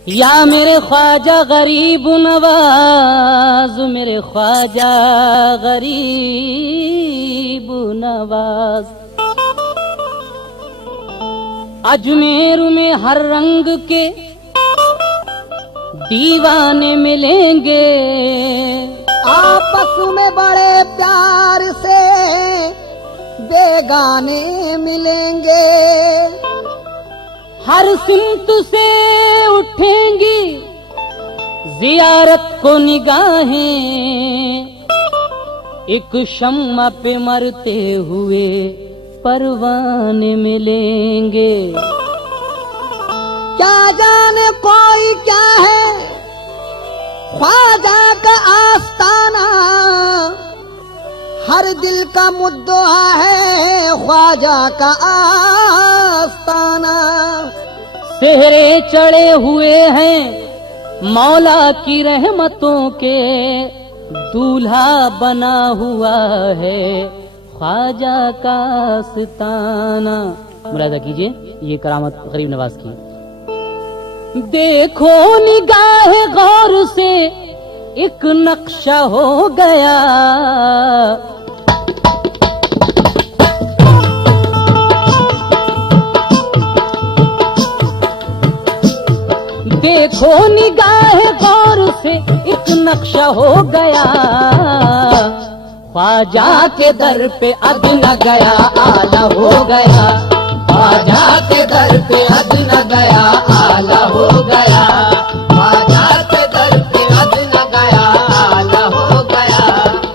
या मेरे ख्वाजा गरीब नवाज, मेरे ख्वाजा गरीब नवाज। अजमेर में हर रंग के दीवाने मिलेंगे, आपस में बड़े प्यार से बेगाने मिलेंगे। हर सिमत से उठेंगी जियारत को निगाहें, एक शम्मा पे मरते हुए परवाने मिलेंगे। क्या जाने कोई क्या है ख्वाजा का आस्ताना, हर दिल का मुद्दा है ख्वाजा का आस्ताना। सेहरे चढ़े हुए हैं मौला की रहमतों के, दूल्हा बना हुआ है ख्वाजा का आस्ताना। मुरादा कीजिए ये करामत गरीब नवाज की। देखो निगाह गौर से एक नक्शा हो गया, देखो निगाह गौर से एक नक्शा हो गया। ख्वाजा के दर पे अद न गया आला हो गया, ख्वाजा के दर पे अद न गया आला हो गया, ख्वाजा के दर पे अद न गया आला हो गया,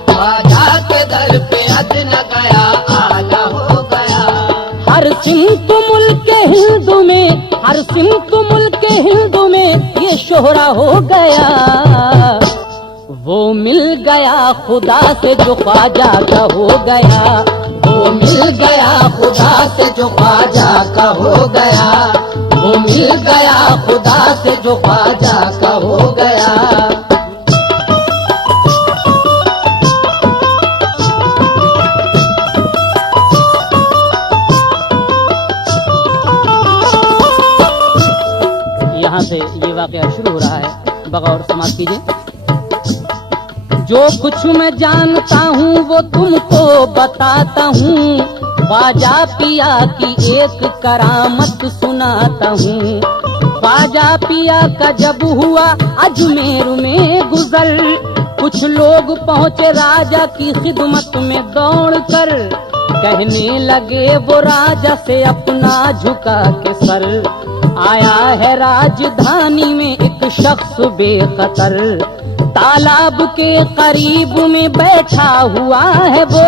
ख्वाजा के दर पे अद न गया आला हो गया। हर सिमत मुल्क हिंदू में, हर सिमत मुल्क हिंदू में ये शोहरा हो गया। वो मिल गया खुदा से जो ख्वाजा का हो गया, वो मिल गया खुदा से जो ख्वाजा का हो गया, वो मिल गया खुदा से जो ख्वाजा का हो गया। यहाँ से ये वाकया शुरू हो रहा है, बगौर समाप्त कीजिए। जो कुछ मैं जानता हूँ वो तुमको बताता हूँ, ख्वाजा पिया की एक करामत सुनाता हूँ। ख्वाजा पिया का जब हुआ अजमेर में गुजर, कुछ लोग पहुँचे राजा की खिदमत में दौड़कर, कहने लगे वो राजा से अपना झुका के सर, आया है राजधानी में एक शख्स बेखतर, तालाब के करीब में बैठा हुआ है वो,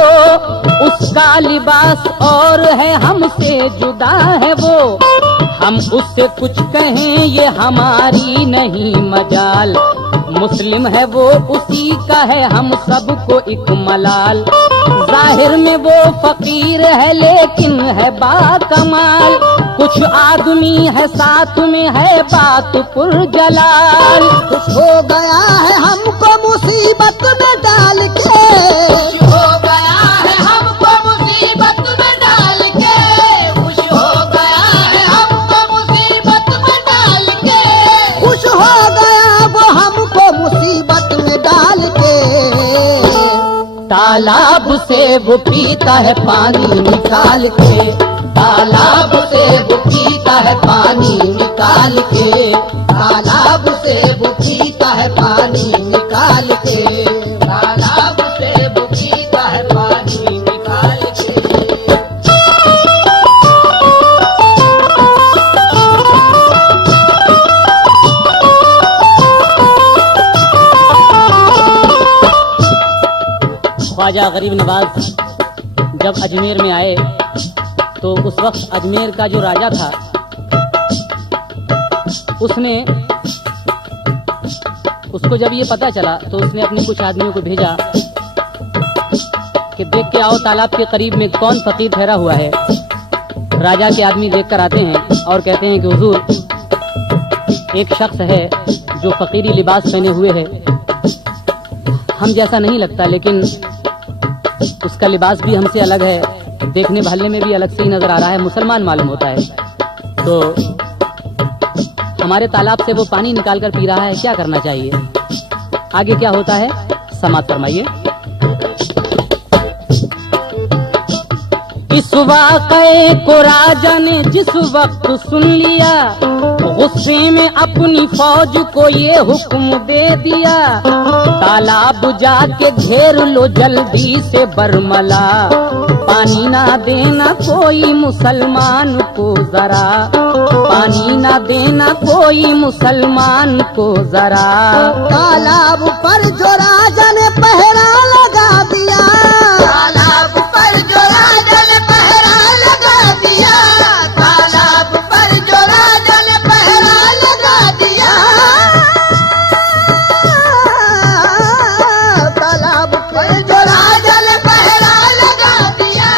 उसका लिबास और है हमसे जुदा है वो, हम उससे कुछ कहें ये हमारी नहीं मजाल, मुस्लिम है वो उसी का है हम सबको एक मलाल, जाहिर में वो फकीर है लेकिन है बाकमाल, कुछ आदमी है साथ में है बात पुरजलाल। कुछ हो गया है हमको मुसीबत में डाल के, खुश हो गया है हमको मुसीबत में डाल के, खुश हो गया है हमको मुसीबत में डाल के, खुश हो गया वो हमको मुसीबत में डाल के। तालाब से वो पीता है पानी निकाल के, तालाब से वो पीता है पानी निकाल के, तालाब से वो पीता है पानी निकाल के, तालाब से वो पीता है पानी निकाल के। ख्वाजा गरीब नवाज जब अजमेर में आए तो उस वक्त अजमेर का जो राजा था उसको जब ये पता चला तो उसने अपने कुछ आदमियों को भेजा कि देख के आओ तालाब के करीब में कौन फकीर ठहरा हुआ है। राजा के आदमी देखकर आते हैं और कहते हैं कि हुजूर एक शख्स है जो फकीरी लिबास पहने हुए है, हम जैसा नहीं लगता लेकिन उसका लिबास भी हमसे अलग है, देखने भालने में भी अलग से ही नजर आ रहा है, मुसलमान मालूम होता है। तो हमारे तालाब से वो पानी निकाल कर पी रहा है, क्या करना चाहिए? आगे क्या होता है समाप्त फरमाइए। इस वाक़े को राजा ने जिस वक्त सुन लिया, गुस्से में अपनी फौज को ये हुक्म दे दिया, तालाब जाके घेर लो जल्दी से बरमला, पानी ना देना कोई मुसलमान को जरा, पानी ना देना कोई मुसलमान को जरा। तालाब पर जो राजा ने पहरा लगा दिया, तालाब पर जो राजा ने पहरा लगा दिया, तालाब पर जो राजा ने पहरा लगा दिया, तालाब पर जो राजा ने पहरा लगा दिया,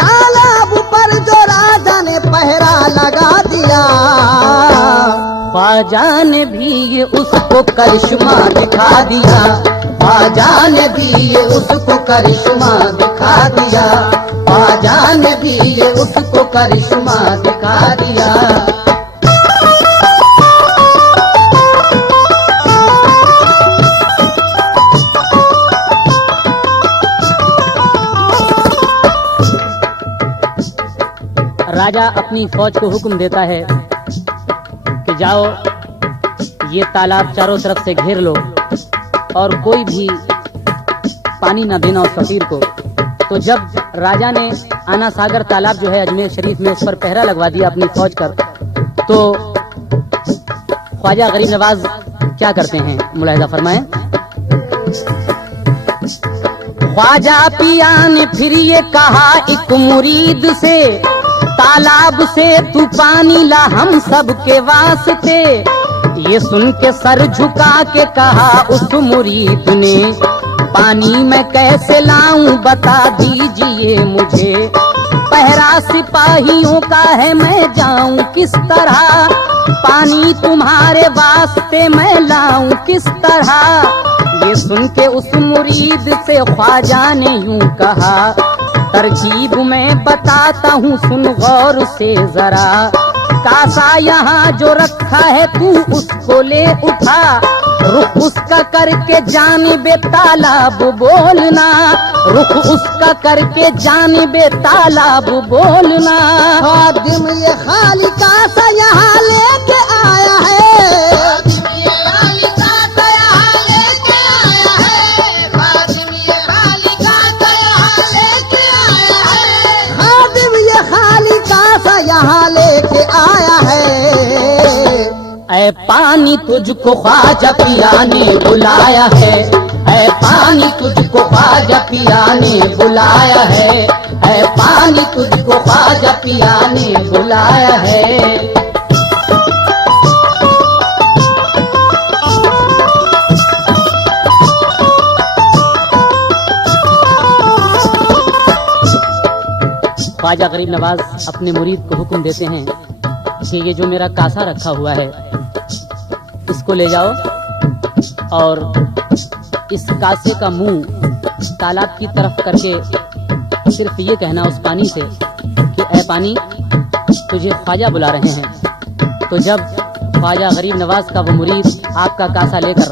तालाब पर जो राजा ने पहरा लगा दिया। ख्वाजा ने भी ये उसको करिश्मा दिखा दिया, ख्वाजा ने भी ये उसको करिश्मा दिखा दिया, ख्वाजा ने भी ये उसको करिश्मा दिखा दिया। राजा अपनी फौज को हुक्म देता है कि जाओ ये तालाब चारों तरफ से घेर लो और कोई भी पानी न देना उस फकीर को। तो जब राजा ने आना सागर तालाब जो है अजमेर शरीफ में, उस पर पहरा लगवा दिया अपनी फौज कर, तो ख्वाजा गरीब नवाज क्या करते हैं मुलाहिजा फरमाएं। ख्वाजा पिया ने फिर ये कहा एक मुरीद से, तालाब से तू पानी ला हम सब के वास्ते। ये सुन के सर झुका के कहा उस मुरीद ने, पानी मैं कैसे लाऊं बता दीजिए मुझे, पहरा सिपाहियों का है मैं जाऊं किस तरह, पानी तुम्हारे वास्ते मैं लाऊं किस तरह। ये सुन के उस मुरीद से ख्वाजा ने यूं कहा, तरकीब मैं बताता हूँ सुन गौर से जरा, कासा यहाँ जो रखा है तू उसको ले उठा, रुख उसका करके जानिबे तालाब बोलना, रुख उसका करके जानिबे तालाब बोलना। खादिम ये खाली कासा यहाँ लेके आया है, खादिम ये खाली कासा यहाँ लेके आया है, खादिम ये खाली कासा यहाँ लेके आया है, खादिम ये खाली कासा यहाँ लेके आया है। ऐ पानी तुझको ख्वाजा पिया ने बुलाया है, ऐ पानी तुझको ख्वाजा पिया ने बुलाया है, ऐ पानी तुझको ख्वाजा पिया ने बुलाया है। ख्वाजा गरीब नवाज अपने मुरीद को हुक्म देते हैं कि ये जो मेरा कासा रखा हुआ है इसको ले जाओ और इस कासे का मुंह तालाब की तरफ करके सिर्फ ये कहना उस पानी से कि ऐ पानी तुझे ख्वाजा बुला रहे हैं। तो जब ख्वाजा गरीब नवाज का वो मुरीद आपका कासा लेकर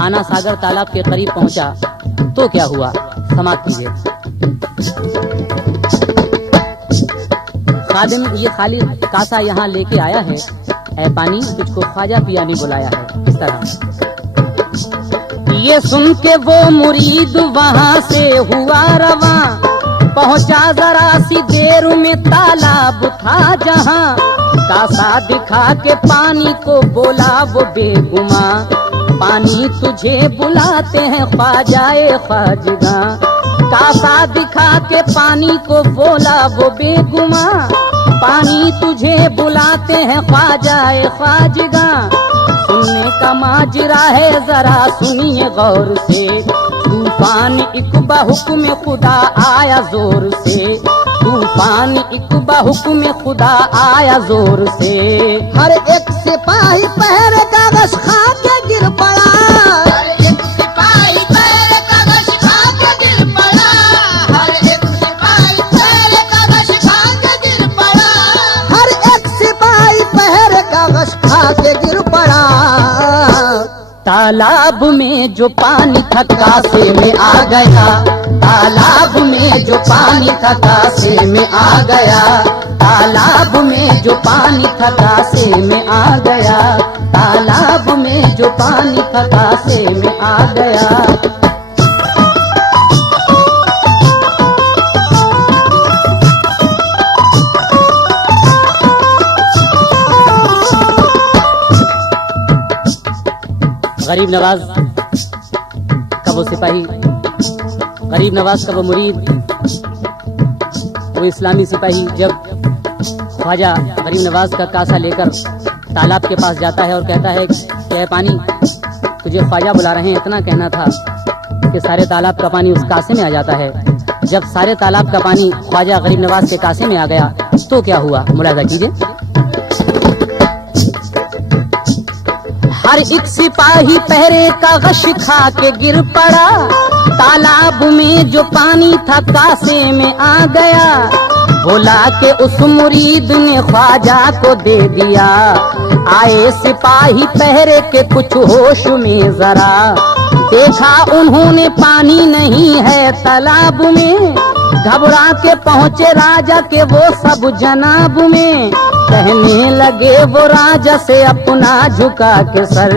आना सागर तालाब के करीब पहुंचा तो क्या हुआ समाप्त कीजिए। खादिम ये खाली कासा यहाँ लेके आया है, ऐ पानी तुझको ख्वाजा पिया ने बुलाया है, इस तरह। ये सुन के वो मुरीद वहाँ से हुआ रवा, पहुँचा जरा सी देर में तालाब था जहाँ, कासा दिखा के पानी को बोला वो बेगुमा, पानी तुझे बुलाते हैं ख्वाजाए ख्वाजगा। कासा दिखा के पानी को बोला वो बेगुमा, पानी तुझे बुलाते हैं ख्वाजाए ख्वाजगा। सुनने का माजरा है जरा सुनिए गौर से, तूफान इकबा हुक्म खुदा आया जोर से, तूफान इकबा हुक्म खुदा आया जोर से। हर एक सिपाही पहरे कागज खा के गिर पड़ा, हर एक सिपाही पहरे कागज खा के गिर पड़ा, हर एक सिपाही पहरे कागज खा के गिर पड़ा, हर एक सिपाही पहरे कागज खा के गिर पड़ा। तालाब में जो पानी था कासे में आ गया, तालाब में जो पानी था कासे में आ गया, तालाब में जो पानी था कासे में आ गया, तालाब में जो पानी था कासे में आ गया। गरीब नवाज का वो सिपाही, गरीब नवाज का वो मुरीद, वो इस्लामी सिपाही जब ख्वाजा गरीब नवाज का कासा लेकर तालाब के पास जाता है और कहता है कि ये पानी तुझे ख्वाजा बुला रहे हैं, इतना कहना था कि सारे तालाब का पानी उस कासे में आ जाता है। जब सारे तालाब का पानी ख्वाजा गरीब नवाज के कासे में आ गया तो क्या हुआ, मुलाजा कीजिए। हर एक सिपाही पहरे का गश खा के गिर पड़ा, तालाब में जो पानी था कासे में आ गया। बोला के उस मुरीद ने ख्वाजा को दे दिया, आए सिपाही पहरे के कुछ होश में जरा, देखा उन्होंने पानी नहीं है तालाब में। घबरा के पहुँचे राजा के वो सब जनाब में, कहने लगे वो राजा से अपना झुका के सर,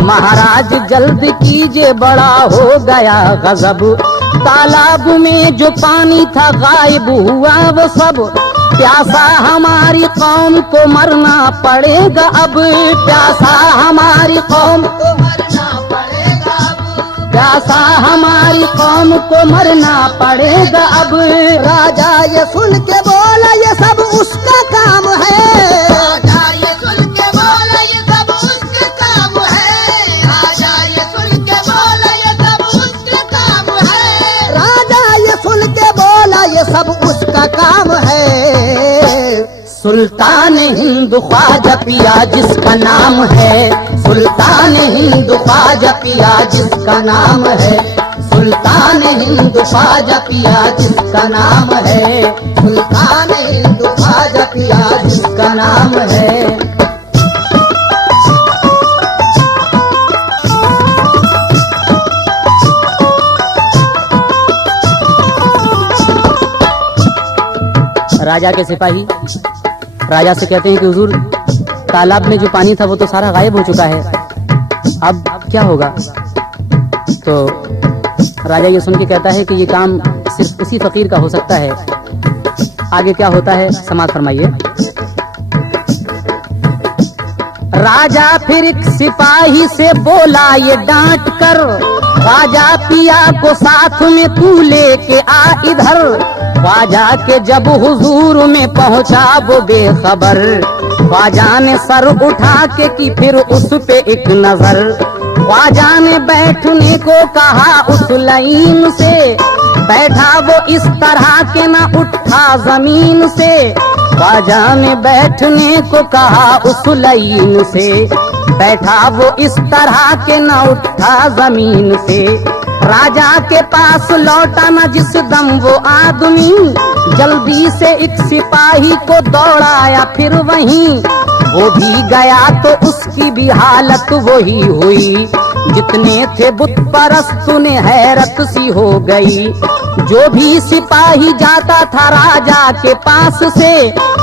महाराज जल्द कीजिए बड़ा हो गया गजब। तालाब में जो पानी था गायब हुआ वो सब, प्यासा हमारी कौम को मरना पड़ेगा अब, प्यासा हमारी कौम को मरना पड़ेगा अब, प्यासा हमारी कौम को मरना पड़ेगा अब। राजा ये सुन के बोला ये सब उसका काम है, राजा ये सुन के बोला ये सब उसका काम है, राजा ये सुन के बोला ये सब उसका काम है, राजा ये सुन के बोला ये सब उसका काम है। सुल्तान हिंद ख्वाजा पिया जिसका नाम है, सुल्तान हिंद ख्वाजा पिया जिसका नाम है, सुल्तान हिंद ख्वाजा पिया जिसका नाम है, सुल्तान हिंद ख्वाजा पिया जिसका नाम है। राजा के सिपाही राजा से कहते हैं कि हुजूर तालाब में जो पानी था वो तो सारा गायब हो चुका है, अब क्या होगा। तो राजा ये सुन के कहता है कि ये काम सिर्फ उसी फकीर का हो सकता है। आगे क्या होता है समाज फरमाइए। राजा फिर एक सिपाही से बोला ये डांट कर, ख्वाजा पिया को साथ में तू लेके आ इधर। ख्वाजा के जब हुजूर में पहुंचा वो बेखबर, ख्वाजा ने सर उठा के की फिर उस पे एक नजर। ख्वाजा ने बैठने को कहा उस लाइन से, बैठा वो इस तरह के ना उठा जमीन से। ख्वाजा ने बैठने को कहा उस लाइन से, बैठा वो इस तरह के ना उठा जमीन से। राजा के पास लौटा न जिस दम वो आदमी, जल्दी से एक सिपाही को दौड़ाया फिर वहीं। वो भी गया तो उसकी भी हालत वही हुई, जितने थे बुत परस्त उन्हें हैरत सी हो गई। जो भी सिपाही जाता था राजा के पास से,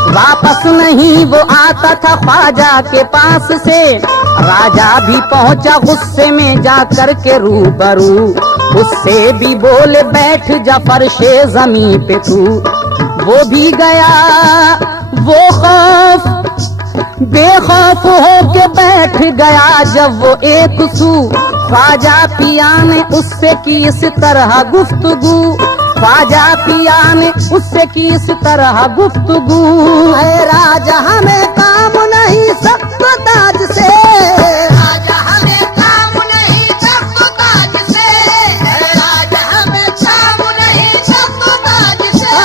वापस नहीं वो आता था ख्वाजा के पास से। राजा भी पहुंचा गुस्से में जा कर के रूबरू, उससे भी बोले बैठ जा फर्शे जमी पे तू। वो भी गया वो खौफ बेखौफ हो के बैठ गया जब वो एक सू। ख्वाजा पिया ने उससे की इस तरह गुफ्तगू, ख्वाजा पिया ने उससे की इस तरह गुफ्तगू। है राजा हमें काम नहीं सख्त ताज से, राजा हमें काम नहीं सख्त ताज से, राजा हमें काम नहीं सख्त ताज से।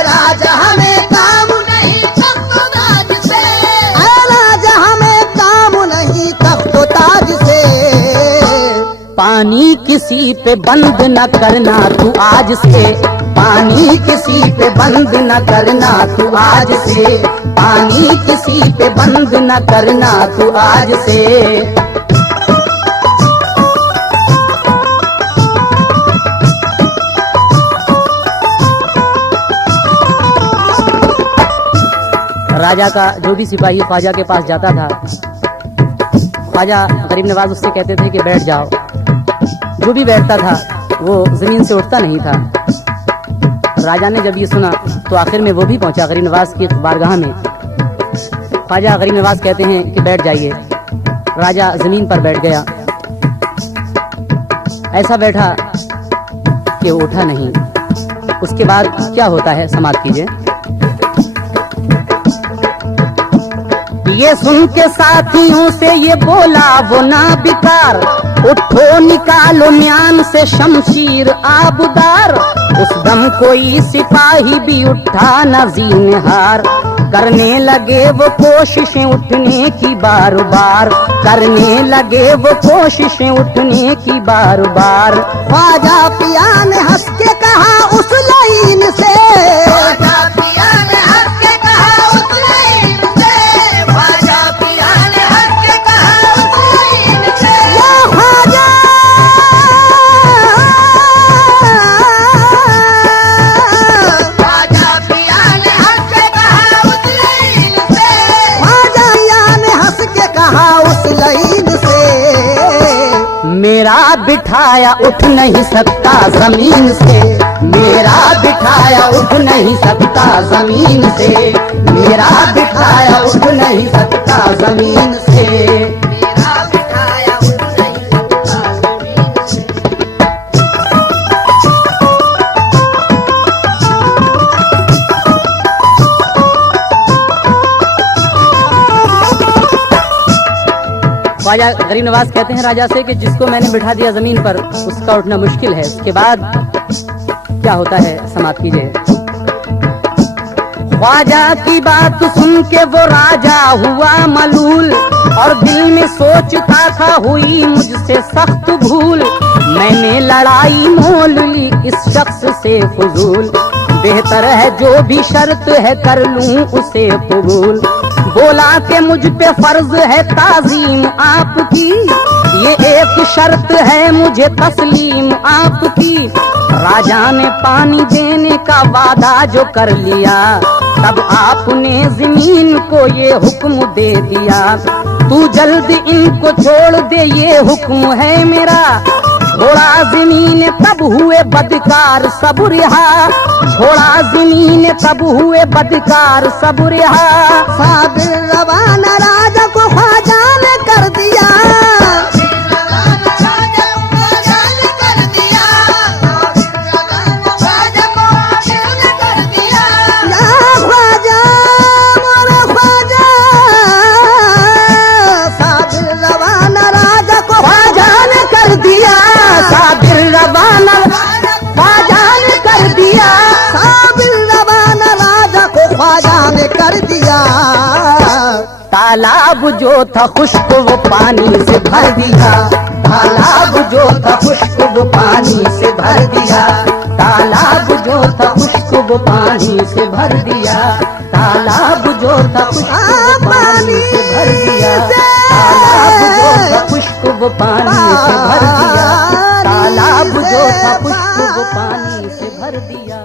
राजा हमें काम नहीं सख्त ताज से, राजा हमें काम नहीं सख्त ताज से। पानी किसी पे बंद न करना तू आज से, पानी किसी पे बंद न करना तू आज से, पानी किसी पे बंद न करना तू आज से। राजा का जो भी सिपाही ख्वाजा के पास जाता था, ख्वाजा गरीब नवाज उससे कहते थे कि बैठ जाओ। जो भी बैठता था वो जमीन से उठता नहीं था। राजा ने जब ये सुना तो आखिर में वो भी पहुंचा गरीब नवाज की बारगाह में। ख्वाजा गरीब नवाज कहते हैं कि बैठ जाइए। राजा जमीन पर बैठ गया, ऐसा बैठा कि उठा नहीं। उसके बाद क्या होता है समाप्त कीजिए। ये सुन के साथियों से ये बोला वो ना बिकार, उठो निकालो म्यान से शमशीर आबदार। उस दम कोई सिपाही भी उठा न ज़ीनहार, करने लगे वो कोशिशें उठने की बार बार, करने लगे वो कोशिशें उठने की बार बार। ख्वाजा पिया ने हंस के कहा उस लाइन से, ख्वाजा पिया ने हंस के कहा उस लाइन से, ख्वाजा पिया ने हंस के कहा उस लाइन से। या ख्वाजा ख्वाजा पिया ने हंस के कहा उस लाइन से, ख्वाजा पिया ने हंस के कहा उस लाइन से। मेरा बिठाया उठ नहीं सकता जमीन से, मेरा बिठाया उठ नहीं सकता जमीन से, मेरा बिठाया उठ नहीं सकता जमीन से, मेरा बिठाया उठ नहीं सकता जमीन से। ख्वाजा गरीब नवाज कहते हैं राजा से कि जिसको मैंने बिठा दिया जमीन पर उसका उठना मुश्किल है। उसके बाद क्या होता है समाप्त कीजिए। ख्वाजा की बात सुन के वो राजा हुआ मलूल, और दिल में सोचता था हुई मुझसे सख्त भूल। मैंने लड़ाई मोल ली इस शख्स से फजूल, बेहतर है जो भी शर्त है कर लूं उसे कबूल। बोला कि मुझ पे फर्ज है ताजीम आपकी, ये एक शर्त है मुझे तस्लीम आपकी। राजा ने पानी देने का वादा जो कर लिया, तब आपने जमीन को ये हुक्म दे दिया। तू जल्द इनको छोड़ दे ये हुक्म है मेरा। छोड़ा जमीन तब हुए बदकार सब रिहा, छोड़ा जमीन तब हुए बदकार सब रिहा। साबिर रवाना राजा को ख्वाजा ने कर दिया, कर दिया। तालाब जो था खुश्क वो पानी से भर दिया, तालाब जो था खुश्क वो पानी से भर दिया, तालाब जो था खुश्क वो पानी से भर दिया, तालाब जो था खुश्क वो पानी से भर दिया, तालाब जो था खुश्क वो पानी से भर दिया, तालाब जो था खुश्क वो पानी से भर दिया।